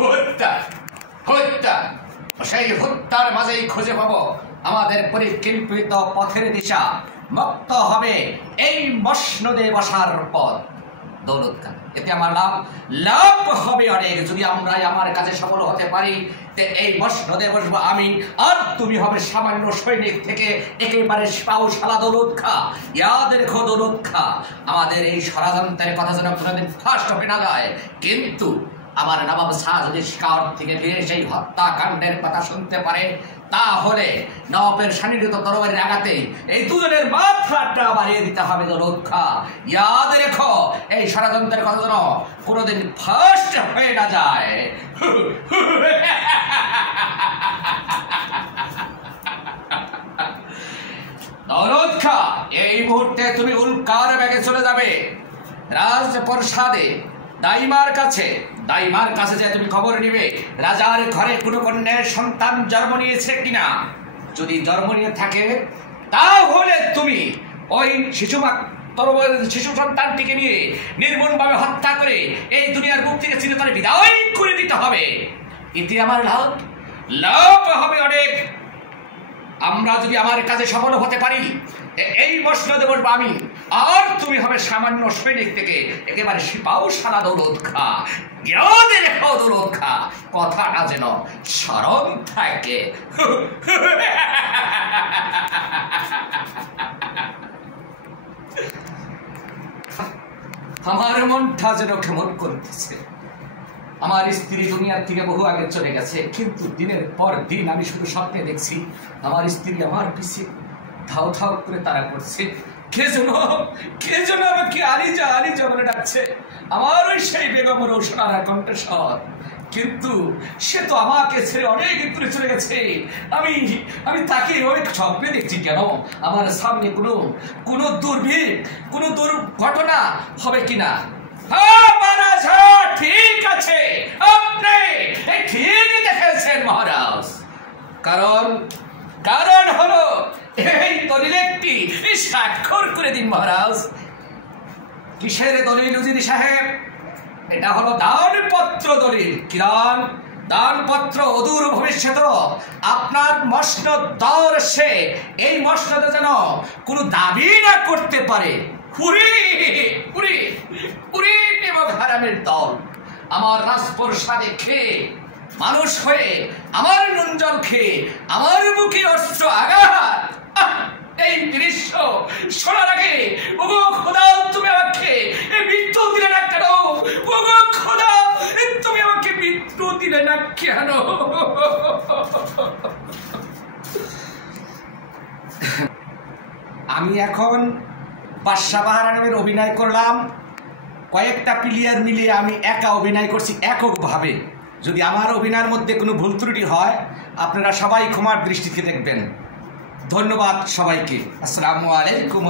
হত্যা হত্যা, সেই হত্যার মাঝেই খুঁজে পাবো আমাদের পরিকল্পিত পথের দিশা। মুক্ত হবে এই মসনদে বসার পথ। দৌলত খান, এতে আমার লাভ হবে অনেক। যদি আমরা আমার কাছে সফল হতে পারি, এই মসনদে বসবো আমি, আর তুমি হবে সামান্য সৈনিক থেকে একেবারে পাউশালা দৌলত খা। ইয়াদ রেখো দৌলত খা, আমাদের এই ষড়যন্ত্রের কথা যেন কোনোদিন ফাঁস হবে না যায়। কিন্তু আমার নবাব শাহ যদি শিকার থেকে ফিরে সেই হত্যাকাণ্ডের কথা শুনতে পারে, তাহলে নবাবের সান্নিধ্য তরবারির আঘাতে এই দুজনের মাথাটা বাড়িয়ে দিতে হবে দৌলত খা। ইয়াদ রেখো, এই ষড়যন্ত্রের কথা যেন কোনোদিন ফার্স্ট হয়ে না যায়। দৌলত খা, এই মুহূর্তে তুমি উল্কার ব্যাগে চলে যাবে রাজপ্রসাদে দাইমার কাছে। দাইমার কাছে যে তুমি খবর নিবে রাজার ঘরে কোনো কন্যার সন্তান জন্ম নিয়েছে কিনা। যদি জন্ম নিয়ে থাকে, তাহলে তুমি ওই শিশু সন্তানটিকে নিয়ে নির্মমভাবে হত্যা করে এই দুনিয়ার বুক থেকে চিরতরে বিদায় করে দিতে হবে। এতে আমার লাভ হবে অনেক। আমরা যদি আমার কাজে সফল হতে পারি, এই মসনদে বসবো আমি, আর তুমি হবে সামান্য সৈনিক থেকে একেবারে পাউশালা দৌলত খা। ইয়াদ রেখো দৌলত খা, কথাটা যেন স্মরণ থাকে। আমার মনটা যেন কেমন করতেছে। আমার স্ত্রী দুনিয়ার থেকে বহু আগে চলে গেছে, কিন্তু দিনের পর দিন আমি শুধু স্বপ্নে দেখছি আমার স্ত্রী আমার পিছে ধাও ধাও করে তারা করছে। কে যেন আমাকে আলিজা আলিজা বলে ডাকছে, আমার ওই সেই বেগম রৌশনারা কণ্ঠস্বর। কিন্তু সে তো আমাকে ছেড়ে অনেক দূরে চলে গেছে। আমি তাকে অনেক স্বপ্নে দেখছি। কেন আমার সামনে কোনো দুর্ভিক, কোনো দুর্ঘটনা হবে কিনা? ঠিক আছে, আপনি ঠিকই দেখেছেন মহারাজ। কারণ হলো এই দলিল একটি স্বাক্ষর করে দিন মহারাজ। কিসের দলিল উজির সাহেব? এটা হলো দানপত্র দলিল। কি দানপত্র? অদূর ভবিষ্যৎ আপনার মসনদ দর্শে এই মসনদে যেন কোনো দাবি না করতে পারে। হারামের দল আমার রাজপ্রসাদে খেয়ে, মানুষ হয়ে, আমার নুন জল খেয়ে, আমার বুকে অস্ত্র আঘাত, এই দৃশ্য শোনার আগে ওগো খোদা তুমি আমাকে মৃত্যু দিলে না কেন? ওগো খোদা তুমি আমাকে মৃত্যু দিলে না কেন? আমি এখন বাদশা বাহারা নামের অভিনয় করলাম। কয়েকটা প্লেয়ার মিলিয়ে আমি একা অভিনয় করছি এককভাবে। যদি আমার অভিনয়ের মধ্যে কোনো ভুল ত্রুটি হয়, আপনারা সবাই ক্ষমার দৃষ্টিতে দেখবেন। ধন্যবাদ সবাইকে। আসসালামু আলাইকুম।